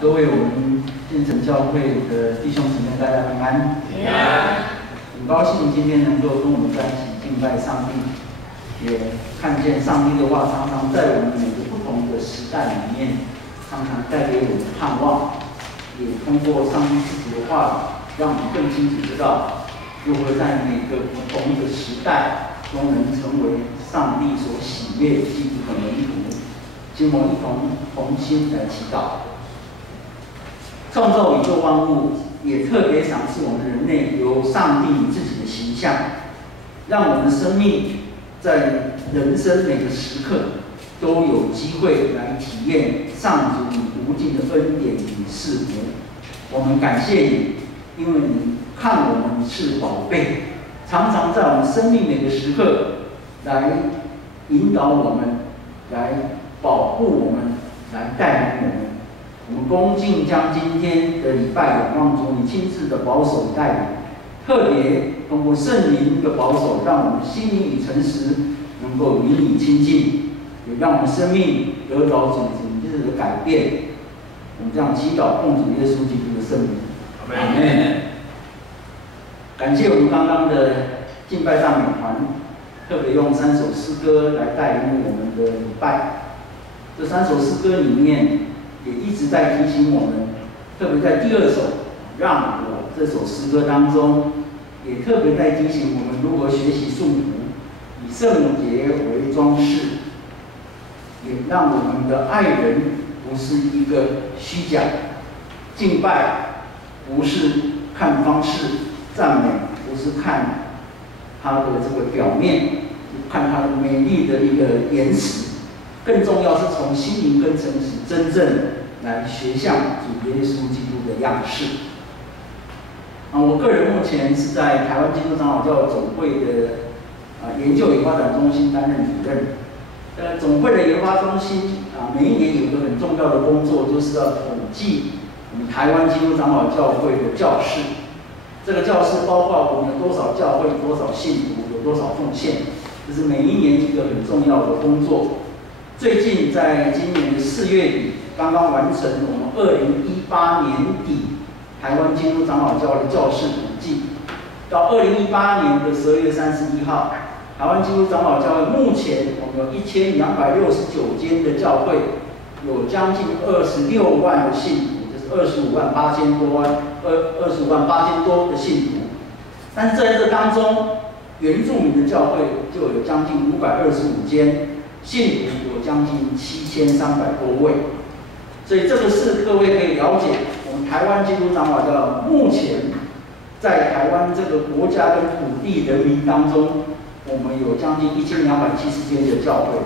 各位我们建成教会的弟兄姊妹，大家平安。平安。很高兴今天能够跟我们在一起敬拜上帝，也看见上帝的话常常在我们每个不同的时代里面，常常带给我们盼望，也通过上帝自己的话，让我们更清楚知道如何在每个不同的时代都能成为上帝所喜悦基督的门徒。请我们一同心来祈祷。创造宇宙万物，也特别赏赐我们人类有上帝自己的形象，让我们生命在人生每个时刻都有机会来体验上主你无尽的恩典与赐福。我们感谢你，因为你看我们是宝贝，常常在我们生命每个时刻来引导我们，来保护我们，来带领我们。我们恭敬将今天的礼拜仰望主你亲自的保守带领，特别通过圣灵的保守，让我们心灵与诚实能够与你亲近，也让我们生命得着主你日的改变。我们这样祈祷，奉主耶稣基督的圣名。阿门。感谢我们刚刚的敬拜赞美团，特别用3首诗歌来带领我们的礼拜。这3首诗歌里面，也一直在提醒我们，特别在第2首《让我》这首诗歌当中，也特别在提醒我们如何学习顺服，以圣洁为装饰，也让我们的爱人不是一个虚假，敬拜不是看方式，赞美不是看他的这个表面，看他的美丽的一个言辞。更重要是从心灵跟诚实真正来学像主耶稣基督的样式。我个人目前是在台湾基督长老教总会的研究与发展中心担任主任。总会的研发中心每一年有一个很重要的工作，就是要统计我们台湾基督长老教会的教士。这个教士包括我们有多少教会、多少信徒、有多少奉献，这是每一年一个很重要的工作。最近在今年的4月底，刚刚完成我们2018年底台湾基督长老教会的教士统计。到2018年的12月31号，台湾基督长老教会目前我们有1269间的教会，有将近26万的信徒，就是25万8千多的信徒。但是在这当中，原住民的教会就有将近525间。信徒有将近7300多位，所以这个是各位可以了解，我们台湾基督长老教会目前在台湾这个国家跟土地人民当中，我们有将近1270间的教会。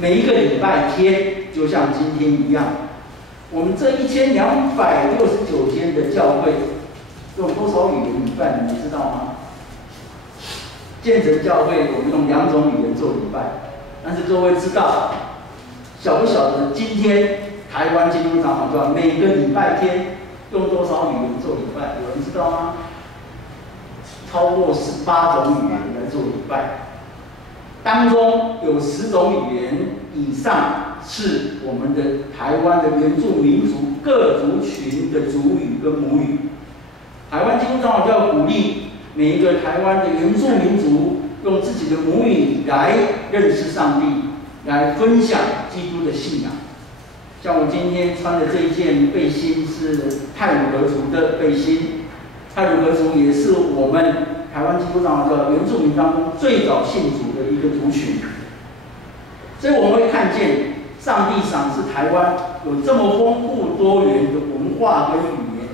每一个礼拜天，就像今天一样，我们这1269间的教会用多少语言礼拜，你们知道吗？建成教会我们用2种语言做礼拜。但是各位知道，晓不晓得今天台湾基督长老教会每个礼拜天用多少语言做礼拜？有人知道吗？超过18种语言来做礼拜，当中有10种语言以上是我们的台湾的原住民族各族群的族语跟母语。台湾基督长老教会鼓励每一个台湾的原住民族用自己的母语来认识上帝，来分享基督的信仰。像我今天穿的这一件背心是太鲁阁族的背心，太鲁阁族也是我们台湾基督长老教会原住民当中最早信主的一个族群。所以我们会看见，上帝赏赐台湾有这么丰富多元的文化跟语言，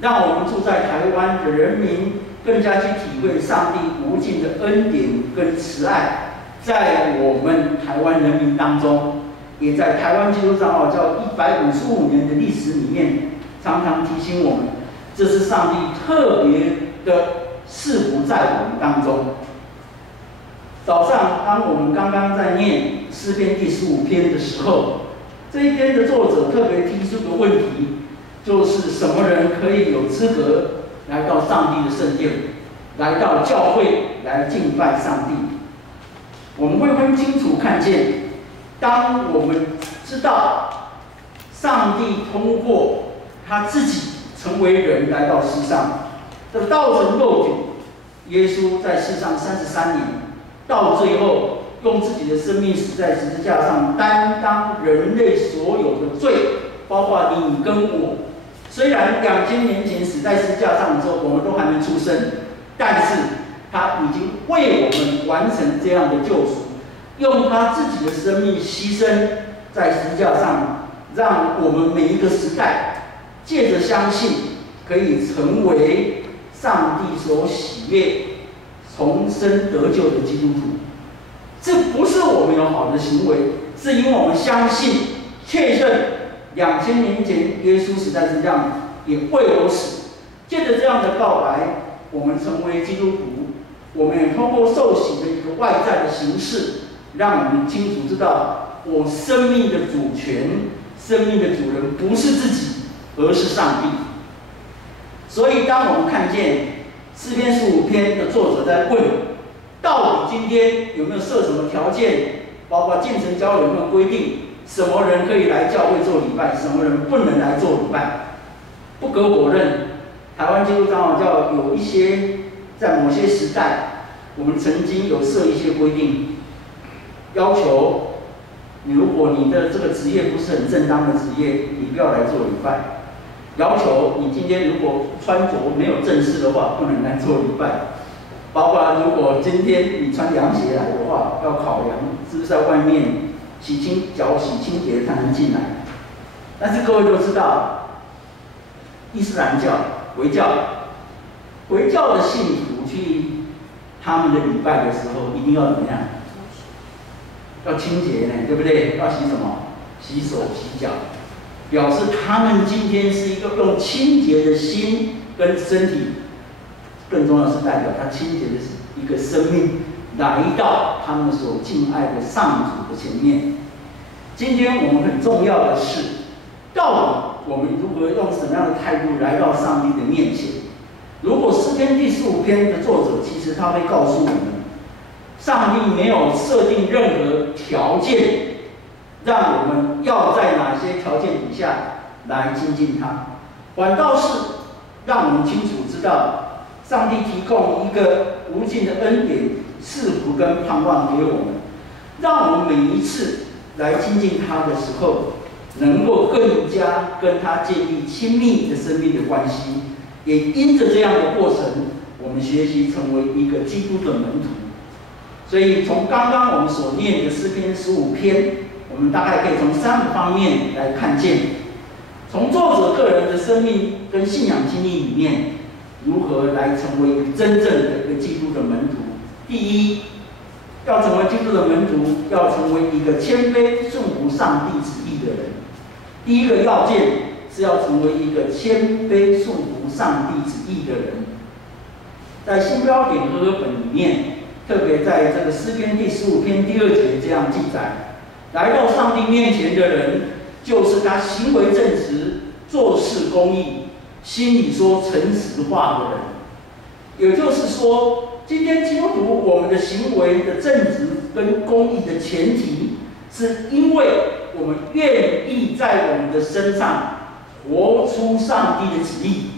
让我们住在台湾的人民更加去体会上帝无尽的恩典跟慈爱，在我们台湾人民当中，也在台湾基督长老教155年的历史里面，常常提醒我们，这是上帝特别的赐福在我们当中。早上，当我们刚刚在念诗篇第15篇的时候，这一篇的作者特别提出个问题，就是什么人可以有资格来到上帝的圣殿，来到教会来敬拜上帝？我们会很清楚看见，当我们知道上帝通过他自己成为人来到世上，这道成肉体。耶稣在世上33年，到最后用自己的生命死在十字架上，担当人类所有的罪，包括你跟我。虽然2000年前死在十字架上的时候，我们都还没出生，但是他已经为我们完成这样的救赎，用他自己的生命牺牲在十字架上，让我们每一个时代借着相信，可以成为上帝所喜悦、重生得救的基督徒。这不是我们有好的行为，是因为我们相信、确认2000年前耶稣死在十字架上，也为我死。借着这样的告白，我们成为基督徒。我们也通过受洗的一个外在的形式，让我们清楚知道，我生命的主权、生命的主人不是自己，而是上帝。所以，当我们看见诗篇15篇的作者在问，到底今天有没有设什么条件，包括建成教有没有规定，什么人可以来教会做礼拜，什么人不能来做礼拜？不可否认，台湾基督长老教有一些在某些时代，我们曾经有设一些规定，要求你，如果你的这个职业不是很正当的职业，你不要来做礼拜。要求你今天如果穿着没有正式的话，不能来做礼拜。包括如果今天你穿凉鞋来的话，要考量是不是在外面脚洗清洁才能进来。但是各位都知道，伊斯兰教、回教的信徒去他们的礼拜的时候，一定要怎么样？要清洁呢，对不对？要洗什么？洗手、洗脚。表示他们今天是一个用清洁的心跟身体，更重要的是代表他清洁的一个生命来到他们所敬爱的上主的前面。今天我们很重要的是，到底我们如何用什么样的态度来到上帝的面前？如果诗篇第15篇的作者其实他会告诉我们，上帝没有设定任何条件。让我们要在哪些条件底下来亲近他？反倒是让我们清楚知道，上帝提供一个无尽的恩典、赐福跟盼望给我们，让我们每一次来亲近他的时候，能够更加跟他建立亲密的生命的关系。也因着这样的过程，我们学习成为一个基督的门徒。所以从刚刚我们所念的诗篇15篇。我们大概可以从3个方面来看见，从作者个人的生命跟信仰经历里面，如何来成为真正的一个基督的门徒。第一，要成为基督的门徒，要成为一个谦卑顺服上帝旨意的人。第一个要件是要成为一个谦卑顺服上帝旨意的人。在新标点和合本里面，特别在这个诗篇第15篇第2节这样记载。来到上帝面前的人，就是他行为正直、做事公义、心里说诚实话的人。也就是说，今天基督徒我们的行为的正直跟公义的前提，是因为我们愿意在我们的身上活出上帝的旨意。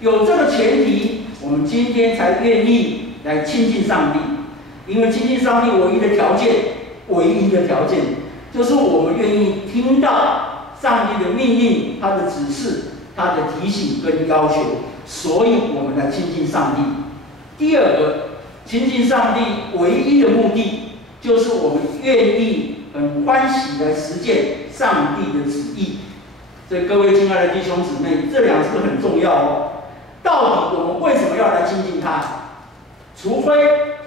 有这个前提，我们今天才愿意来亲近上帝。因为亲近上帝唯一的条件，就是我们愿意听到上帝的命令、他的指示、他的提醒跟要求，所以我们来亲近上帝。第二个，亲近上帝唯一的目的，就是我们愿意很欢喜来实践上帝的旨意。所以各位亲爱的弟兄姊妹，这2个很重要哦。到底我们为什么要来亲近他？除非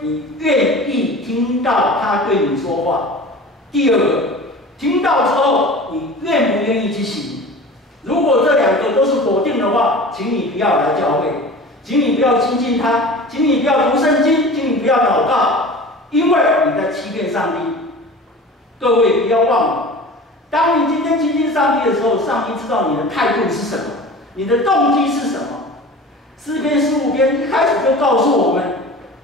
你愿意听到他对你说话。第二个，听到之后，你愿不愿意去行？如果这2个都是否定的话，请你不要来教会，请你不要亲近他，请你不要读圣经，请你不要祷告，因为你在欺骗上帝。各位不要忘了，当你今天亲近上帝的时候，上帝知道你的态度是什么，你的动机是什么。诗篇15篇一开始就告诉我们，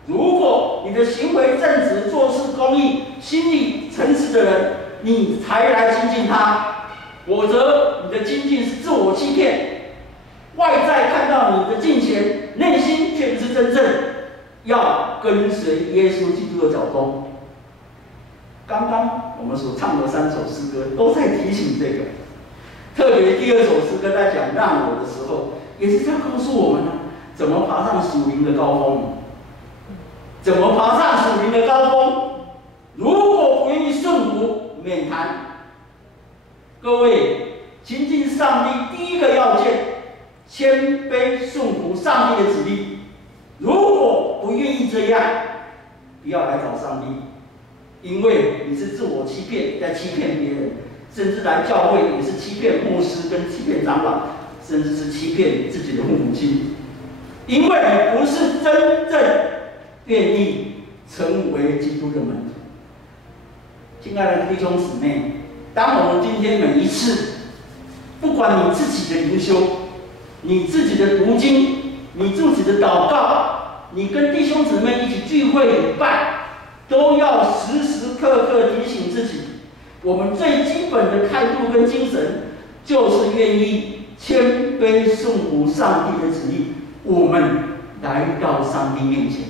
如果你的行为正直、做事公义、心里诚实的人，你才来亲近他。否则你的精进是自我欺骗，外在看到你的敬虔，内心却不是真正要跟随耶稣基督的脚踪。刚刚我们所唱的3首诗歌都在提醒这个，特别第2首诗歌在讲让我的时候，也是在告诉我们呢，怎么爬上属灵的高峰，怎么爬上属灵的高峰。如果不愿意顺服，免谈。各位，亲近上帝第一个要件，谦卑顺服上帝的旨意。如果不愿意这样，不要来找上帝，因为你是自我欺骗，在欺骗别人，甚至来教会也是欺骗牧师跟欺骗长老，甚至是欺骗自己的父母亲，因为你不是真正愿意成为基督的门徒。亲爱的弟兄姊妹，当我们今天每一次，不管你自己的灵修，你自己的读经，你自己的祷告，你跟弟兄姊妹一起聚会礼拜，都要时时刻刻提醒自己，我们最基本的态度跟精神，就是愿意谦卑顺服上帝的旨意，我们来到上帝面前，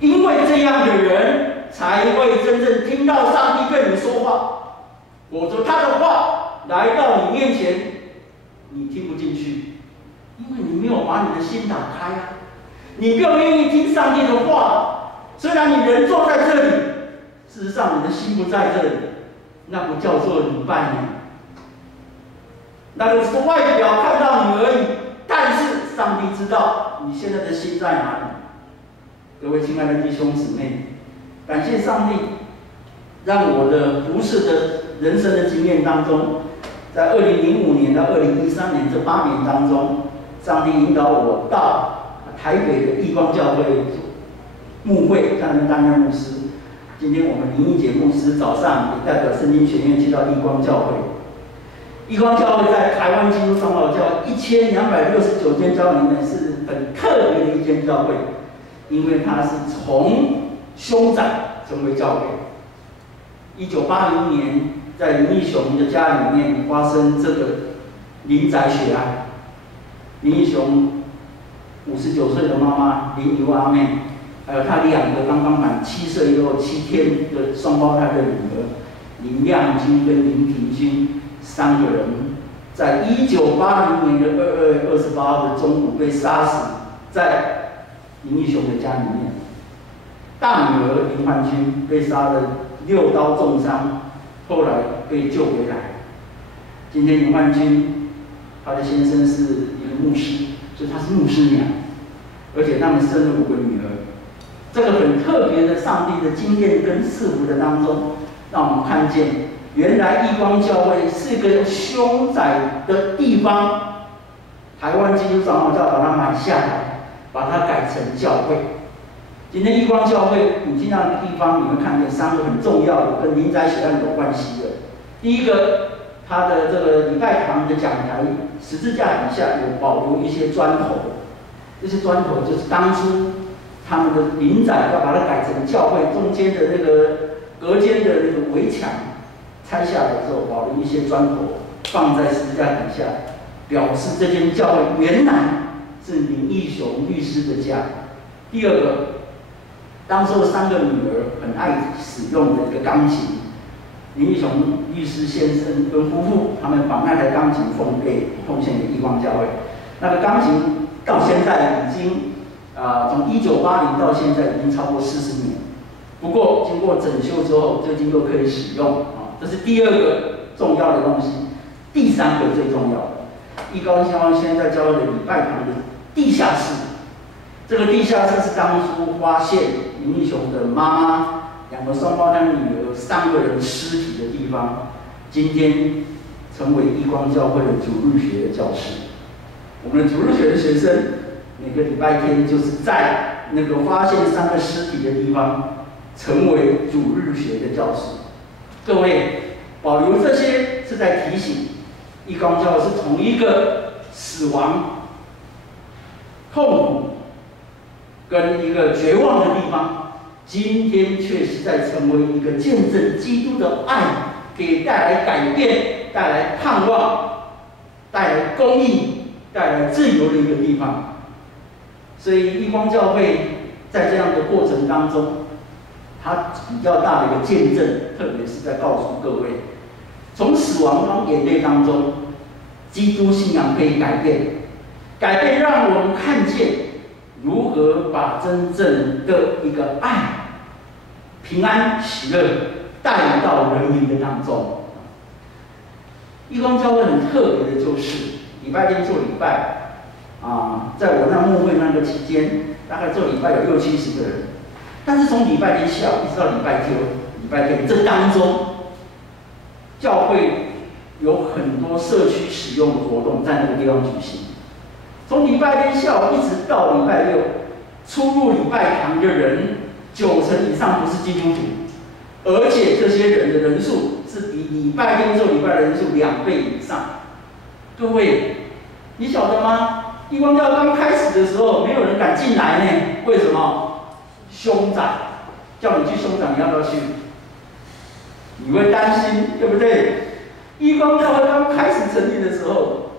因为这样的人才会真正听到上帝对你说话，否则他的话来到你面前，你听不进去，因为你没有把你的心打开啊，你不愿意听上帝的话，虽然你人坐在这里，事实上你的心不在这里，那不叫做礼拜呢，那个是外表看到你而已，但是上帝知道你现在的心在哪里。各位亲爱的弟兄姊妹，感谢上帝，让我的服事的人生的经验当中，在2005年到2013年这8年当中，上帝引导我到台北的义光教会牧会，在那边担任牧师。今天我们林义杰牧师早上也代表圣经学院去到义光教会。义光教会在台湾基督长老教1269间教会里面是很特别的一间教会，因为它是从兄长成为教会。1980年，在林义雄的家里面发生这个林宅血案，林义雄59岁的妈妈林尤阿妹，还有他2个刚刚满7岁又7天的双胞胎的女儿林亮君跟林婷君3个人，在1980年的2月28号的中午被杀死在林义雄的家里面。大女儿林焕君被杀了6刀重伤，后来被救回来。今天林焕君，她的先生是一个牧师，所以她是牧师娘，而且他们生了5个女儿。这个很特别的上帝的经验跟赐福的当中，让我们看见，原来义光教会是一个凶宅的地方，台湾基督长老教把它买下来，把它改成教会。今天义光教会，你进到那个地方，你会看见3个很重要的跟林宅血案有关系的。第一个，它的这个礼拜堂的讲台十字架底下有保留一些砖头，这些砖头就是当初他们的林宅要把它改成教会中间的那个隔间的那个围墙拆下来之后，保留一些砖头放在十字架底下，表示这间教会原来是林义雄律师的家。第二个，当时的3个女儿很爱使用的一个钢琴，林义雄律师先生跟夫妇，他们把那台钢琴奉献给义光教会。那个钢琴到现在已经从1980到现在已经超过40年。不过经过整修之后，最近又可以使用啊，这是第2个重要的东西。第3个最重要的，义光教会现在教会的礼拜堂的地下室。这个地下室是当初发现林义雄的妈妈、2个双胞胎女儿、3个人尸体的地方，今天成为义光教会的主日学的教室。我们的主日学的学生每个礼拜天就是在那个发现3个尸体的地方，成为主日学的教室。各位，保留这些是在提醒，义光教会是从一个死亡、痛苦跟一个绝望的地方，今天却是在成为一个见证基督的爱给带来改变、带来盼望、带来公义、带来自由的一个地方。所以义光教会在这样的过程当中，它比较大的一个见证，特别是在告诉各位，从死亡跟眼泪当中，基督信仰可以改变，改变让我们看见如何把真正的一个爱、平安、喜乐带到人民的当中。义光教会很特别的就是礼拜天做礼拜。在我那牧会那个期间，大概做礼拜有60-70个人，但是从礼拜天下午一直到礼拜天这当中，教会有很多社区使用的活动在那个地方举行。从礼拜天下午一直到礼拜六，出入礼拜堂的人90%以上不是基督徒，而且这些人的人数是比礼拜天做礼拜的人数2倍以上。各位，你晓得吗？义光教刚开始的时候，没有人敢进来呢。为什么？凶宅，叫你去凶宅，你要不要去？你会担心，对不对？义光教会刚开始成立的时候，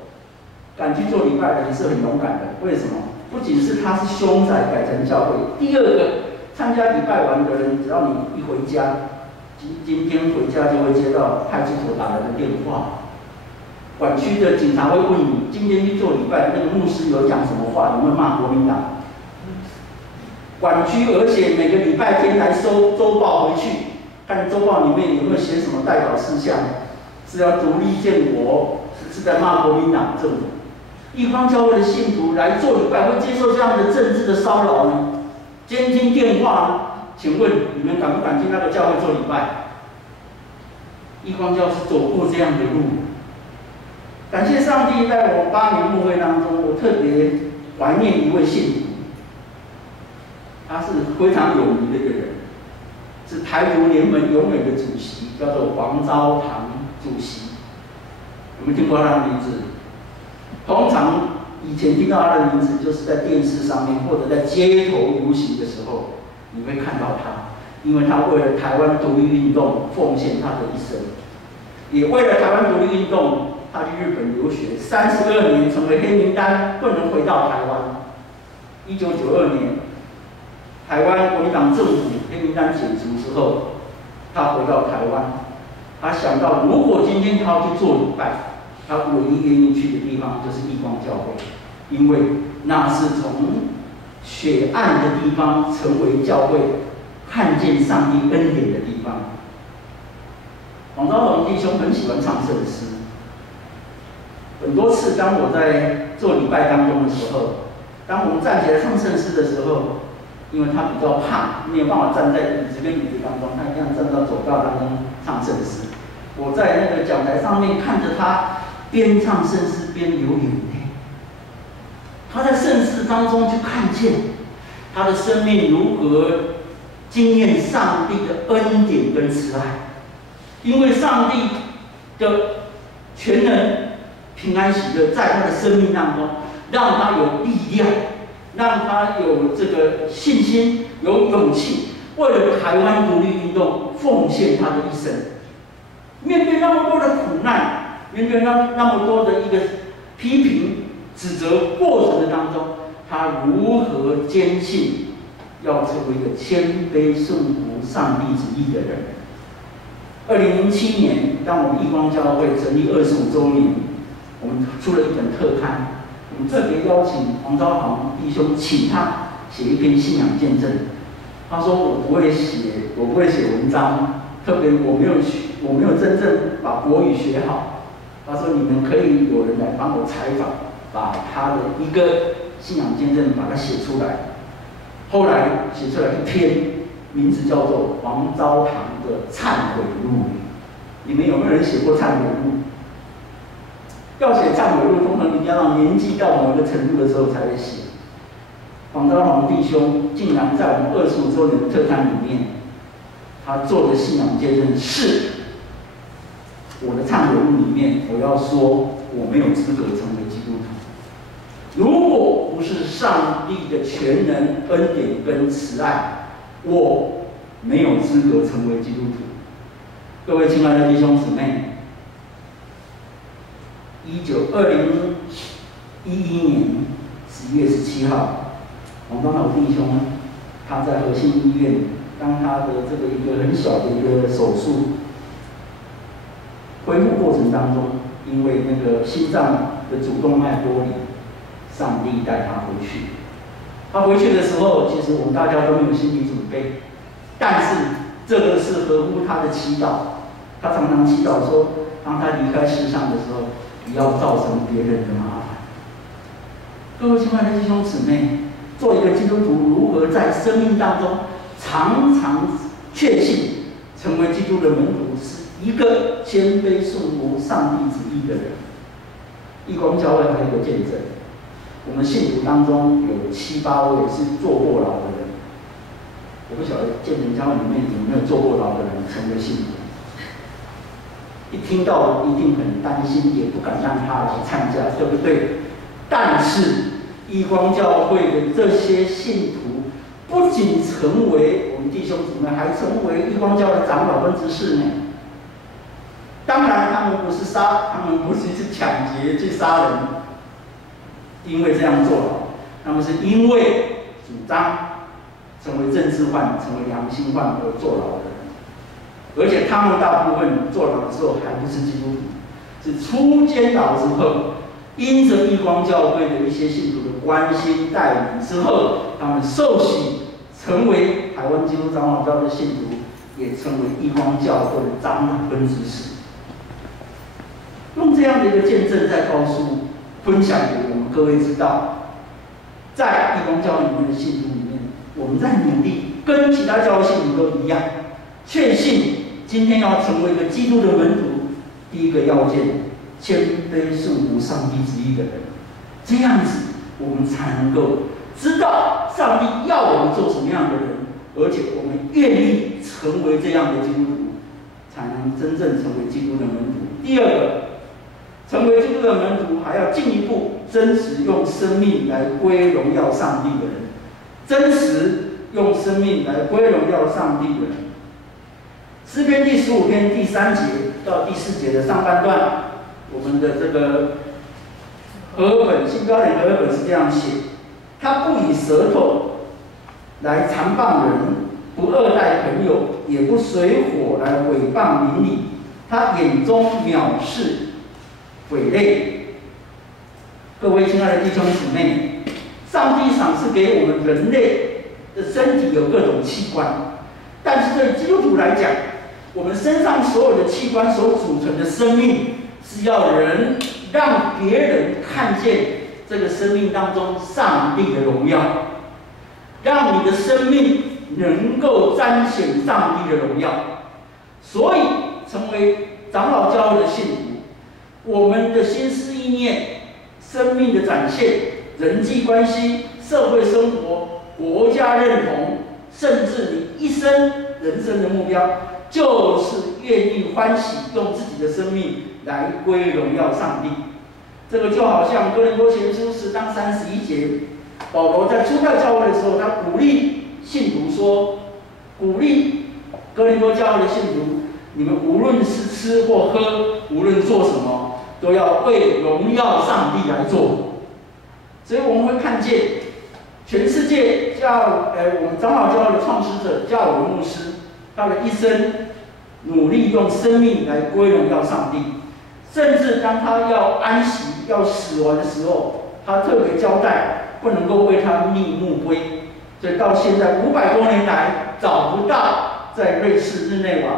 敢去做礼拜的人是很勇敢的。为什么？不仅是他是凶宅改成教会，第二个，参加礼拜完的人，只要你一回家，今天回家就会接到派出所打来的电话。管区的警察会问你，今天去做礼拜，那个牧师有讲什么话？有没有骂国民党？管区，而且每个礼拜天来收周报回去，看周报里面有没有写什么代表事项，是要独立建国，是在骂国民党政府。义光教会的信徒来做礼拜，会接受这样的政治的骚扰呢？监听电话呢？请问你们敢不敢去那个教会做礼拜？义光教是走过这样的路。感谢上帝，在我8年牧会当中，我特别怀念一位信徒，他是非常有名的一个人，是台独联盟永远的主席，叫做黄昭堂主席。有没有听过他的名字？通常以前听到他的名字，就是在电视上面或者在街头游行的时候，你会看到他，因为他为了台湾独立运动奉献他的一生，也为了台湾独立运动。他去日本留学，32年成为黑名单，不能回到台湾。1992年，台湾国民党政府黑名单解除之后，他回到台湾。他想到，如果今天他要去做礼拜，他唯一愿意去的地方就是义光教会，因为那是从血案的地方成为教会看见上帝恩典的地方。黄昭宏弟兄很喜欢唱圣诗。很多次，当我在做礼拜当中的时候，当我们站起来唱圣诗的时候，因为他比较胖，没有办法站在椅子跟椅子当中，他一定要站到走道当中唱圣诗。我在那个讲台上面看着他边唱圣诗边流眼泪。他在圣诗当中去看见他的生命如何经验上帝的恩典跟慈爱，因为上帝的全能。平安喜乐在他的生命当中，让他有力量，让他有这个信心，有勇气，为了台湾独立运动奉献他的一生。面对那么多的苦难，面对那么多的一个批评、指责过程的当中，他如何坚信要成为一个谦卑顺服上帝旨意的人？2007年，当我们义光教会成立25周年。我们出了一本特刊，我们特别邀请黄昭宏弟兄，请他写一篇信仰见证。他说我不会写文章，特别我没有真正把国语学好。他说你们可以有人来帮我采访，把他的一个信仰见证把它写出来。后来写出来一篇，名字叫做《黄昭堂的忏悔录》。你们有没有人写过忏悔录？要写忏悔录，通常你要让年纪到某一个程度的时候才会写。黄昭宏弟兄竟然在我们25周年的特刊里面，他做的信仰见证是，我的忏悔录里面，我要说我没有资格成为基督徒。如果不是上帝的全能恩典跟慈爱，我没有资格成为基督徒。各位亲爱的弟兄姊妹，2011年11月17号，王刚老弟兄他在和信医院，当他的这个一个很小的一个手术恢复过程当中，因为那个心脏的主动脉剥离，上帝带他回去。他回去的时候，其实我们大家都没有心理准备，但是这个是合乎他的祈祷。他常常祈祷说，当他离开世上的时候，不要造成别人的麻烦。各位亲爱的弟兄姊妹，做一个基督徒，如何在生命当中常常确信成为基督的门徒，是一个谦卑顺服上帝旨意的人。义工教会还有一个见证，我们信徒当中有7、8位是坐过牢的人。我不晓得见证教会里面有没有坐过牢的人成为信徒。一听到一定很担心，也不敢让他来参加，对不对？但是义光教会的这些信徒，不仅成为我们弟兄姊妹，还成为义光教的长老跟执事呢。当然，他们不是去抢劫、去杀人，因为这样做了，他们是因为主张成为政治犯、成为良心犯而坐牢的人。而且他们大部分坐牢的时候还不是基督徒，是出监牢之后，因着义光教会的一些信徒的关心带领之后，他们受洗成为台湾基督长老教的信徒，也成为义光教会的长老跟执事。用这样的一个见证在告诉、分享给我们各位知道，在义光教会里面的信徒里面，我们在努力，跟其他教会信徒都一样，确信今天要成为一个基督的门徒，第一个要件，谦卑顺服上帝旨意的人，这样子我们才能够知道上帝要我们做什么样的人，而且我们愿意成为这样的基督徒，才能真正成为基督的门徒。第二个，成为基督的门徒，还要进一步真实用生命来归荣耀上帝的人，真实用生命来归荣耀上帝的人。诗篇第15篇第3节到第4节的上半段，我们的这个和合本新标准和合本是这样写：他不以舌头来残谤人，不恶待朋友，也不随火来毁谤邻里。他眼中藐视匪类。各位亲爱的弟兄姊妹，上帝赏赐给我们人类的身体有各种器官，但是对基督徒来讲，我们身上所有的器官所组成的生命，是要让别人看见这个生命当中上帝的荣耀，让你的生命能够彰显上帝的荣耀。所以，成为长老教会的信徒，我们的心思意念、生命的展现、人际关系、社会生活、国家认同，甚至你一生人生的目标，就是愿意欢喜用自己的生命来归荣耀上帝。这个就好像哥林多前书10章31节，保罗在初代教会的时候，他鼓励信徒说，鼓励哥林多教会的信徒，你们无论是吃或喝，无论做什么，都要为荣耀上帝来做。所以我们会看见，全世界我们长老教会的创始者加尔文牧师，他的一生努力用生命来归荣耀上帝，甚至当他要安息、要死亡的时候，他特别交代不能够为他立墓碑。所以到现在500多年来，找不到在瑞士日内瓦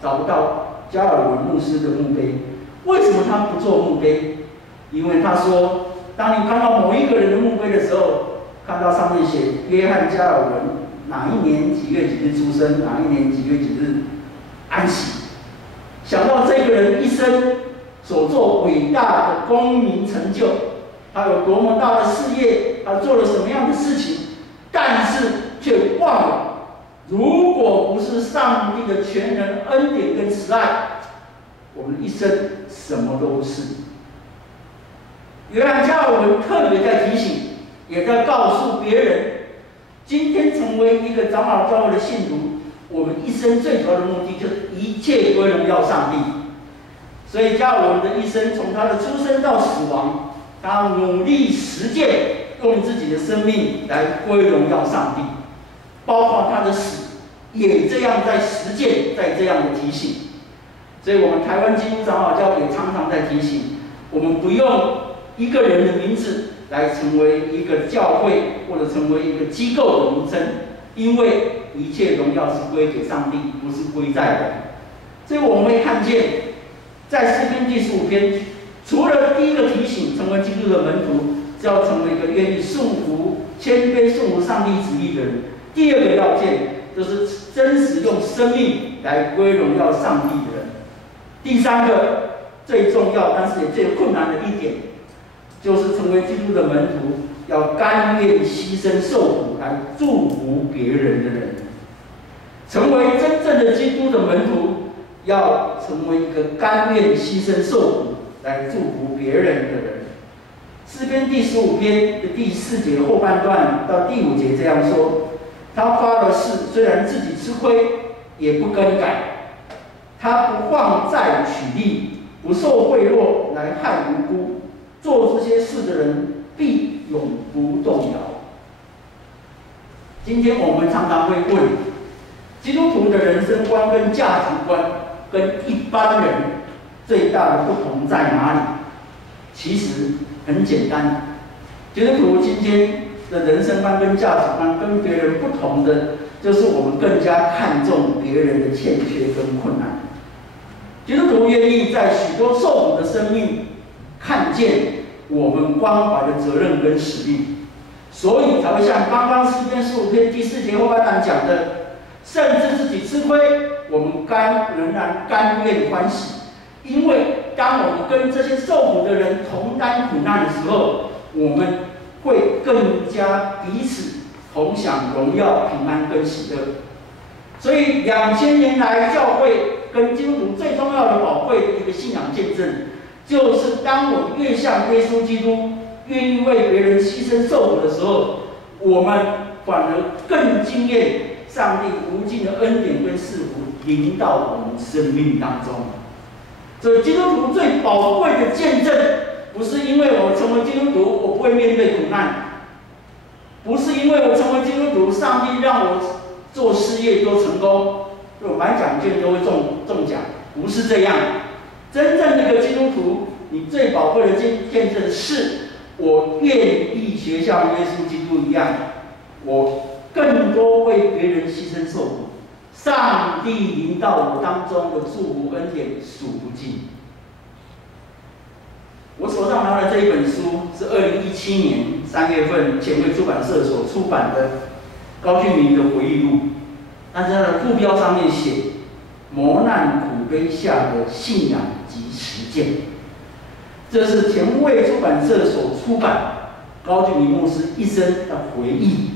找不到加尔文牧师的墓碑。为什么他不做墓碑？因为他说，当你看到某一个人的墓碑的时候，看到上面写约翰加尔文哪一年几月几日出生，哪一年几月几日安息，想到这个人一生所做伟大的功名成就，他有多么大的事业，他做了什么样的事情，但是却忘了，如果不是上帝的全能恩典跟慈爱，我们一生什么都不是。约翰加尔文特别在提醒，也在告诉别人，今天成为一个长老教会的信徒，我们一生最主要的目的就是一切归荣耀上帝。所以加尔文的一生，从他的出生到死亡，他努力实践，用自己的生命来归荣耀上帝，包括他的死，也这样在实践，在这样的提醒。所以我们台湾基督长老教也常常在提醒，我们不用一个人的名字来成为一个教会或者成为一个机构的名称，因为一切荣耀是归给上帝，不是归在人。所以我们会看见，在诗篇第15篇，除了第一个提醒成为基督的门徒是要成为一个愿意顺服、谦卑顺服上帝旨意的人，第二个要件就是真实用生命来归荣耀上帝的人。第三个最重要，但是也最困难的一点，就是成为基督的门徒，要甘愿牺牲受苦来祝福别人的人。成为真正的基督的门徒，要成为一个甘愿牺牲受苦来祝福别人的人。诗篇第15篇的第4节后半段到第5节这样说：他发了誓，虽然自己吃亏，也不更改；他不放债取利，不受贿赂来害无辜。做这些事的人，必永不动摇。今天我们常常会问，基督徒的人生观跟价值观跟一般人最大的不同在哪里？其实很简单，基督徒今天的人生观跟价值观跟别人不同的，就是我们更加看重别人的欠缺跟困难。基督徒愿意在许多受苦的生命看见我们关怀的责任跟使命，所以才会像刚刚诗篇15篇第4节后半段讲的，甚至自己吃亏，我们仍然甘愿欢喜，因为当我们跟这些受苦的人同担苦难的时候，我们会更加彼此同享荣耀、平安跟喜乐。所以2000年来，教会跟基督徒最重要的宝贵的一个信仰见证，就是当我们越像耶稣基督，愿意为别人牺牲受苦的时候，我们反而更经验上帝无尽的恩典跟赐福临到我们生命当中。所以基督徒最宝贵的见证，不是因为我成为基督徒我不会面对苦难，不是因为我成为基督徒上帝让我做事业都成功，我买奖券都会中奖，不是这样。真正的一个基督徒，你最宝贵的见证是，我愿意学像耶稣基督一样，我更多为别人牺牲受苦，上帝临到我当中的祝福恩典数不尽。我手上拿的这一本书是2017年3月份前卫出版社所出版的高俊明的回忆录，但是它的副标上面写“磨难苦悲下的信仰及实践”，这是前卫出版社所出版高俊明牧师一生的回忆。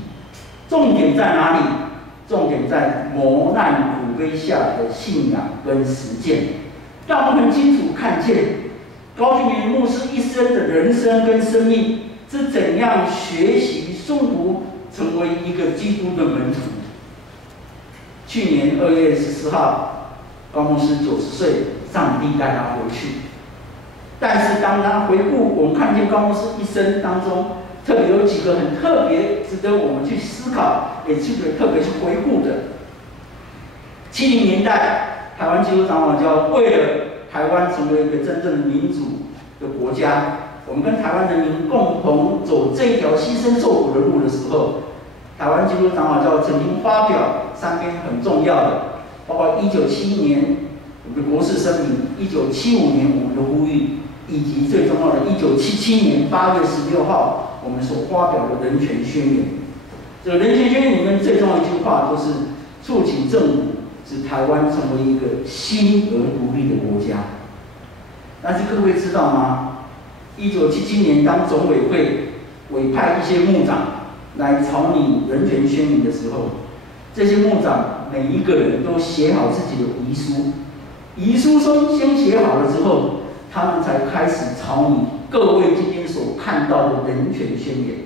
重点在哪里？重点在磨难苦悲下的信仰跟实践，让我们很清楚看见高俊明牧师一生的人生跟生命是怎样学习顺服，成为一个基督的门徒。去年2月14号，高牧师90岁，上帝带他回去。但是当他回顾，我们看见高牧师一生当中，特别有几个很特别值得我们去思考，也特别去回顾的。70年代，台湾基督长老教为了台湾成为一个真正的民主的国家，我们跟台湾人民共同走这条牺牲受苦的路的时候，台湾基督长老教曾经发表3篇很重要的，包括1971年我们的国事声明，1975年我们的呼吁，以及最重要的1977年8月16号我们所发表的人权宣言。这个人权宣言里面最重要的一句话就是促请政府使台湾成为一个新而独立的国家。但是各位知道吗？1977年当总委会委派一些牧长来草拟人权宣言的时候，这些牧长每一个人都写好自己的遗书，遗书先写好了之后，他们才开始草拟各位今天所看到的人权宣言。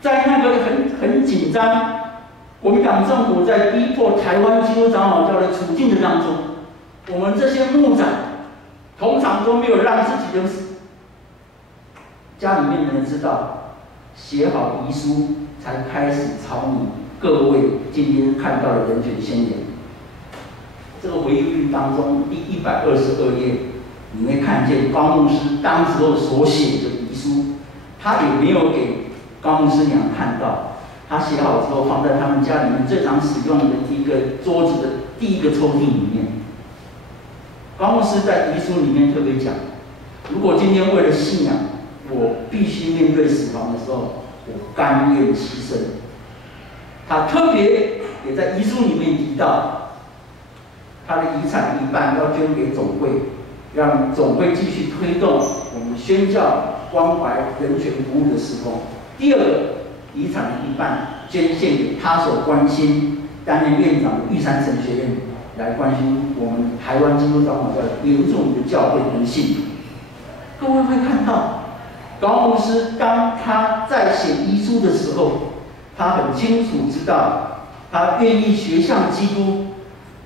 在那个很紧张，国民党政府在逼迫台湾基督长老教的处境的当中，我们这些牧长通常都没有让自己的家里面的人知道，写好遗书才开始草拟各位今天看到的人权宣言。这个回忆录当中第122页，你会看见高牧师当时候所写的遗书，他也没有给高牧师娘看到。他写好之后，放在他们家里面最常使用的一个桌子的第一个抽屉里面。高牧师在遗书里面特别讲，如果今天为了信仰，我必须面对死亡的时候，我甘愿牺牲。他特别也在遗书里面提到，他的遗产一半要捐给总会，让总会继续推动我们宣教、关怀人权服务的事工。第二个，遗产的一半捐献给他所关心、担任院长的玉山神学院，来关心我们台湾基督长老教原住民的教会跟信徒。各位会看到，高牧师当他在写遗书的时候，他很清楚知道，他愿意学像基督，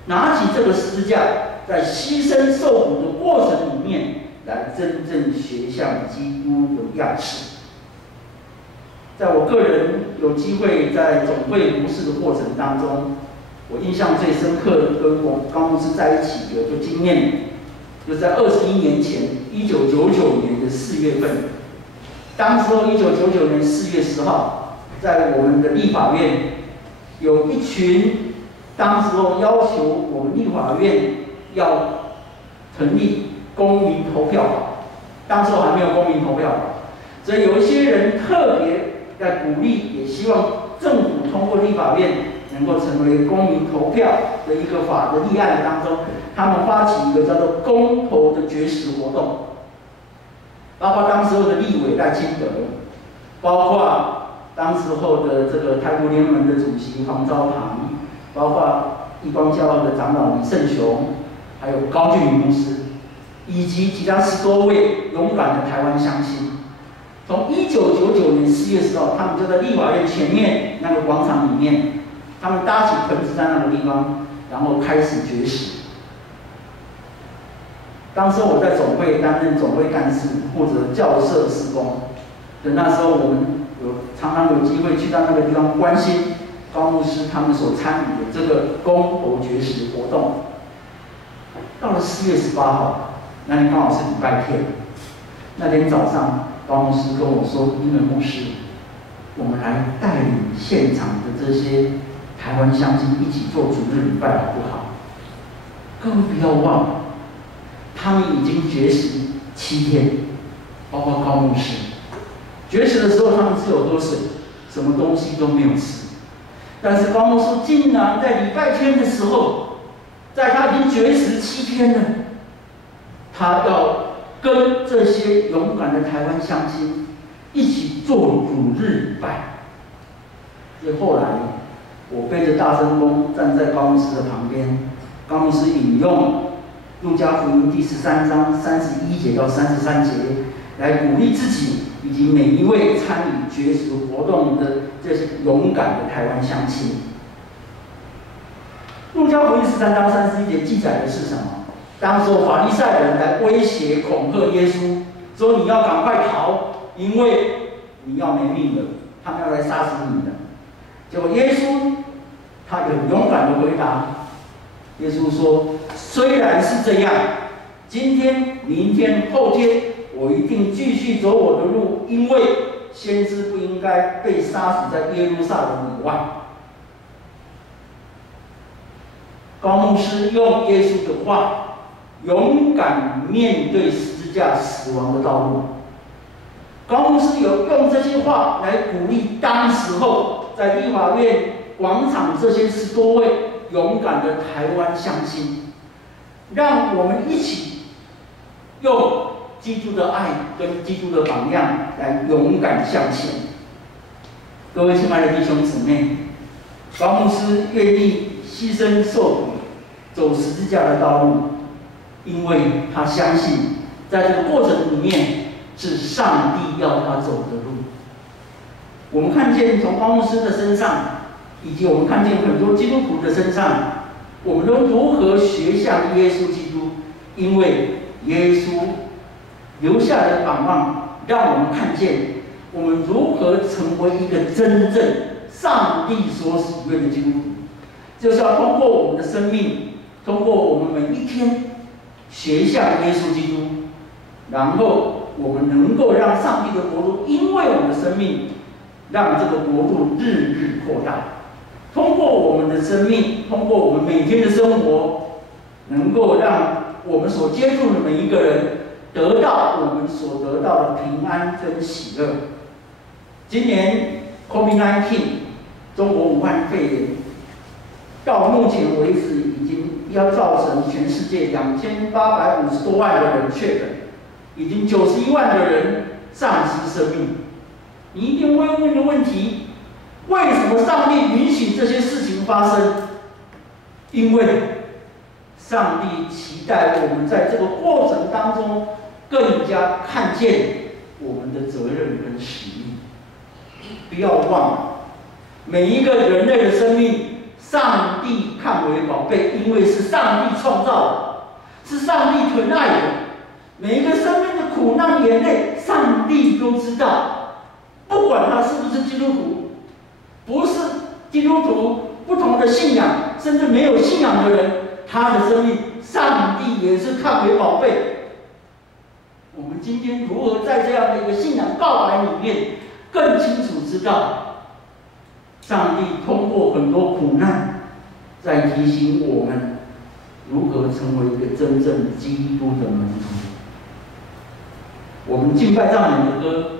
拿起这个十字架，在牺牲受苦的过程里面，来真正学像基督的样式。在我个人有机会在总会服事的过程当中，我印象最深刻的跟我高牧师在一起有个经验，就是在21年前，1999年的4月份，当时候1999年4月10号，在我们的立法院有一群，当时候要求我们立法院要成立公民投票法，当时候还没有公民投票法，所以有一些人特别在鼓励，也希望政府通过立法院能够成为公民投票的一个法的立案当中，他们发起一个叫做公投的绝食活动，包括当时候的立委赖清德，包括当时候的这个台国联盟的主席黄昭堂，包括义光教会的长老李胜雄，还有高俊宇牧师，以及其他10多位勇敢的台湾乡亲。从1999年4月10号，他们就在立法院前面那个广场里面，他们搭起棚子在那个地方，然后开始绝食。当时我在总会担任总会干事，或者教社事工。等那时候我们常常有机会去到那个地方关心高牧师他们所参与的这个公投绝食活动。到了4月18号，那天刚好是礼拜天，那天早上。高牧师跟我说：“因为牧师，我们来带领现场的这些台湾乡亲一起做主日礼拜，好不好？各位不要忘了，他们已经绝食7天，包括高牧师。绝食的时候，他们只有喝水，什么东西都没有吃。但是高牧师竟然在礼拜天的时候，在他已经绝食7天了，他要跟这些勇敢的台湾乡亲一起做主日礼拜。所以后来，我背着大声公站在高牧师的旁边，高牧师引用路加福音第13章31节到33节，来鼓励自己以及每一位参与绝食活动的这些勇敢的台湾乡亲。路加福音13章31节记载的是什么？当时法利赛人来威胁恐吓耶稣，说你要赶快逃，因为你要没命了，他们要来杀死你的。结果耶稣他很勇敢的回答，耶稣说：虽然是这样，今天、明天、后天，我一定继续走我的路，因为先知不应该被杀死在耶路撒冷以外。高牧师用耶稣的话，勇敢面对十字架死亡的道路。高牧师有用这些话来鼓励当时候在立法院广场这些10多位勇敢的台湾乡亲，让我们一起用基督的爱跟基督的榜样来勇敢向前。各位亲爱的弟兄姊妹，高牧师愿意牺牲受苦，走十字架的道路，因为他相信，在这个过程里面是上帝要他走的路。我们看见从高牧师的身上，以及我们看见很多基督徒的身上，我们都如何学像耶稣基督，因为耶稣留下来的榜样，让我们看见我们如何成为一个真正上帝所喜悦的基督徒，就是要通过我们的生命，通过我们每一天学像耶稣基督，然后我们能够让上帝的国度因为我们的生命，让这个国度日日扩大。通过我们的生命，通过我们每天的生活，能够让我们所接触的每一个人得到我们所得到的平安跟喜乐。今年 COVID-19 中国武汉肺炎到目前为止已经要造成全世界2850多万的人确诊，已经91万的人丧失生命。你一定会问的问题，为什么上帝允许这些事情发生？因为上帝期待我们在这个过程当中更加看见我们的责任跟使命。不要忘了，每一个人类的生命，上帝看为宝贝，因为是上帝创造的，是上帝疼爱的。每一个生命的苦难眼泪，上帝都知道，不管他是不是基督徒，不是基督徒，不同的信仰，甚至没有信仰的人，他的生命，上帝也是看为宝贝。我们今天如何在这样的一个信仰告白里面，更清楚知道，上帝通过很多苦难，在提醒我们如何成为一个真正基督的门徒。我们敬拜赞美的歌，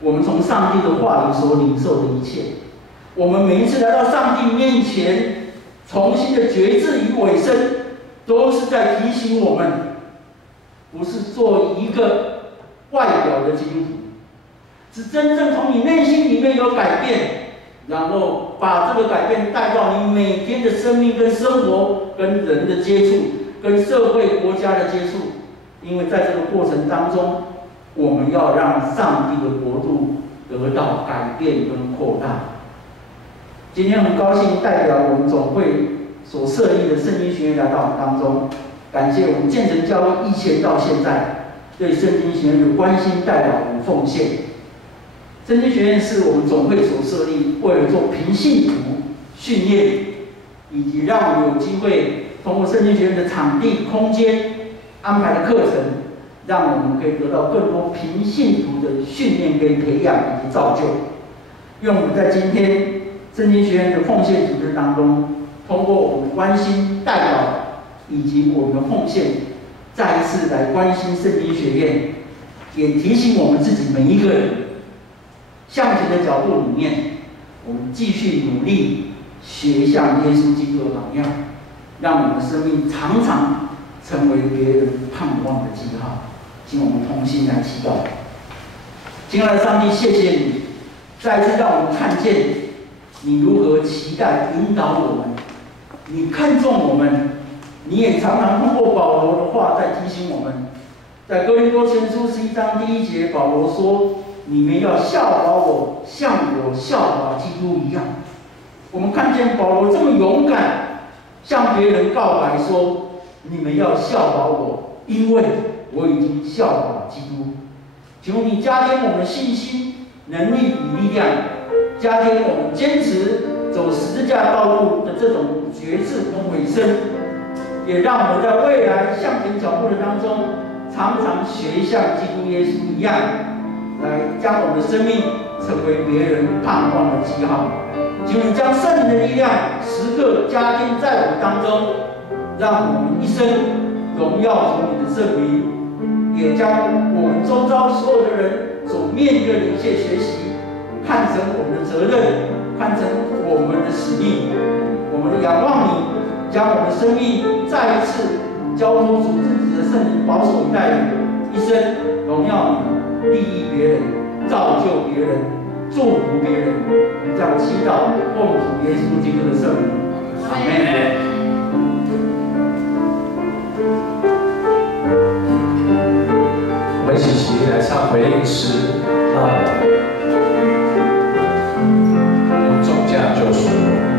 我们从上帝的话语所领受的一切，我们每一次来到上帝面前，重新的决志与委身，都是在提醒我们，不是做一个外表的基督徒，是真正从你内心里面有改变，然后把这个改变带到你每天的生命跟生活、跟人的接触、跟社会国家的接触。因为在这个过程当中，我们要让上帝的国度得到改变跟扩大。今天很高兴代表我们总会所设立的圣经学院来到我们当中，感谢我们建成教会以前到现在对圣经学院的关心、代表与奉献。圣经学院是我们总会所设立，为了做平信徒训练，以及让我们有机会通过圣经学院的场地、空间安排的课程，让我们可以得到更多平信徒的训练跟培养以及造就。愿我们在今天圣经学院的奉献组织当中，通过我们关心代表以及我们的奉献，再一次来关心圣经学院，也提醒我们自己每一个人，向前的脚步里面，我们继续努力学像耶稣基督的榜样，让我们的生命常常成为别人盼望的记号。请我们同心来祈祷。亲爱的上帝，谢谢你，再次让我们看见你如何期待引导我们，你看重我们，你也常常通过保罗的话在提醒我们。在哥林多前书11章第1节，保罗说：“你们要效法我，像我效法基督一样。”我们看见保罗这么勇敢，向别人告白说：“你们要效法我，因为我已经效法基督。”求你加添我们的信心、能力与力量，加添我们坚持走十字架道路的这种决志跟委身，也让我们在未来向前脚步的当中，常常学像基督耶稣一样，来将我们的生命成为别人盼望的记号。求你将圣灵的力量时刻加添在我们当中，让我们一生荣耀主你的圣名，也将我们周遭所有的人所面对的一切学习，看成我们的责任，看成我们的使命。我们仰望你，将我们的生命再一次交托出自己的圣灵保守与带领，一生荣耀你，利益别人，造就别人，祝福别人。这样祈祷，奉主耶稣基督的圣名，阿门。我们一起来唱回应诗，用重价救赎。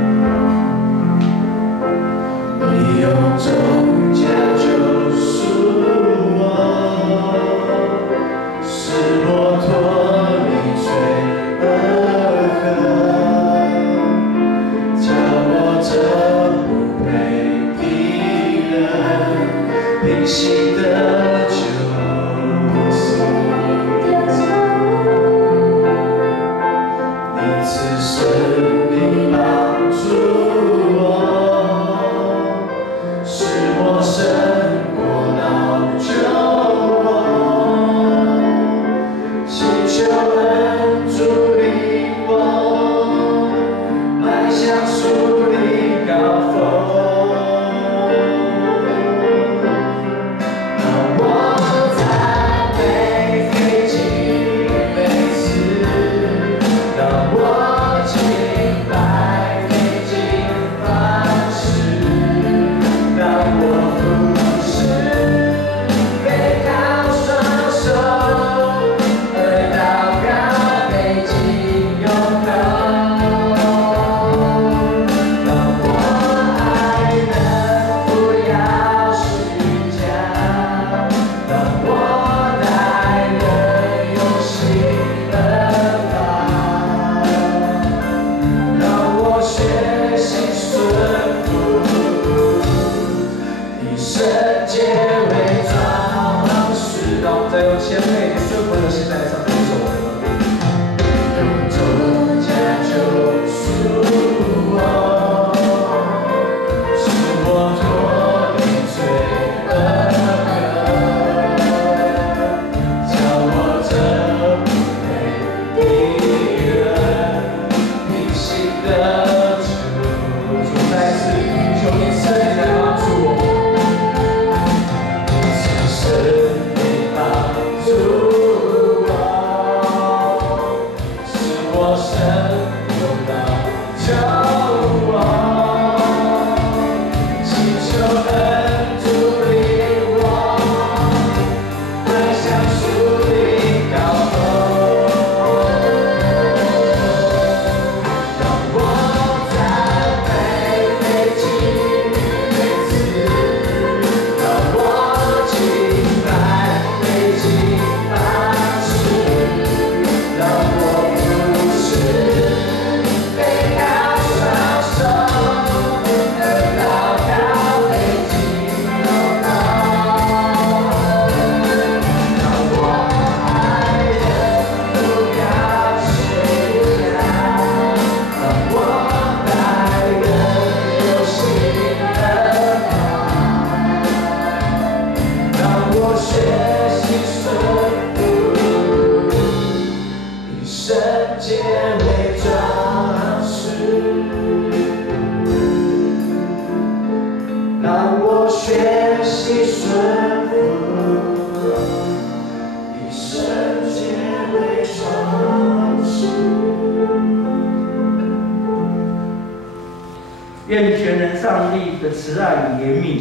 的慈爱与怜悯，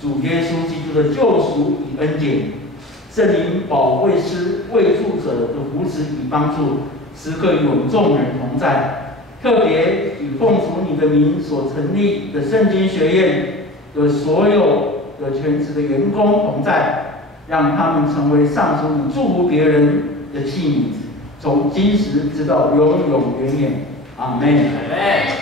主耶稣基督的救赎与恩典，圣灵保惠师为助者的扶持与帮助，时刻与我们众人同在。特别与奉属你的名所成立的圣经学院的所有的全职的员工同在，让他们成为上主你祝福别人的器皿，从今时直到永永远远。阿们。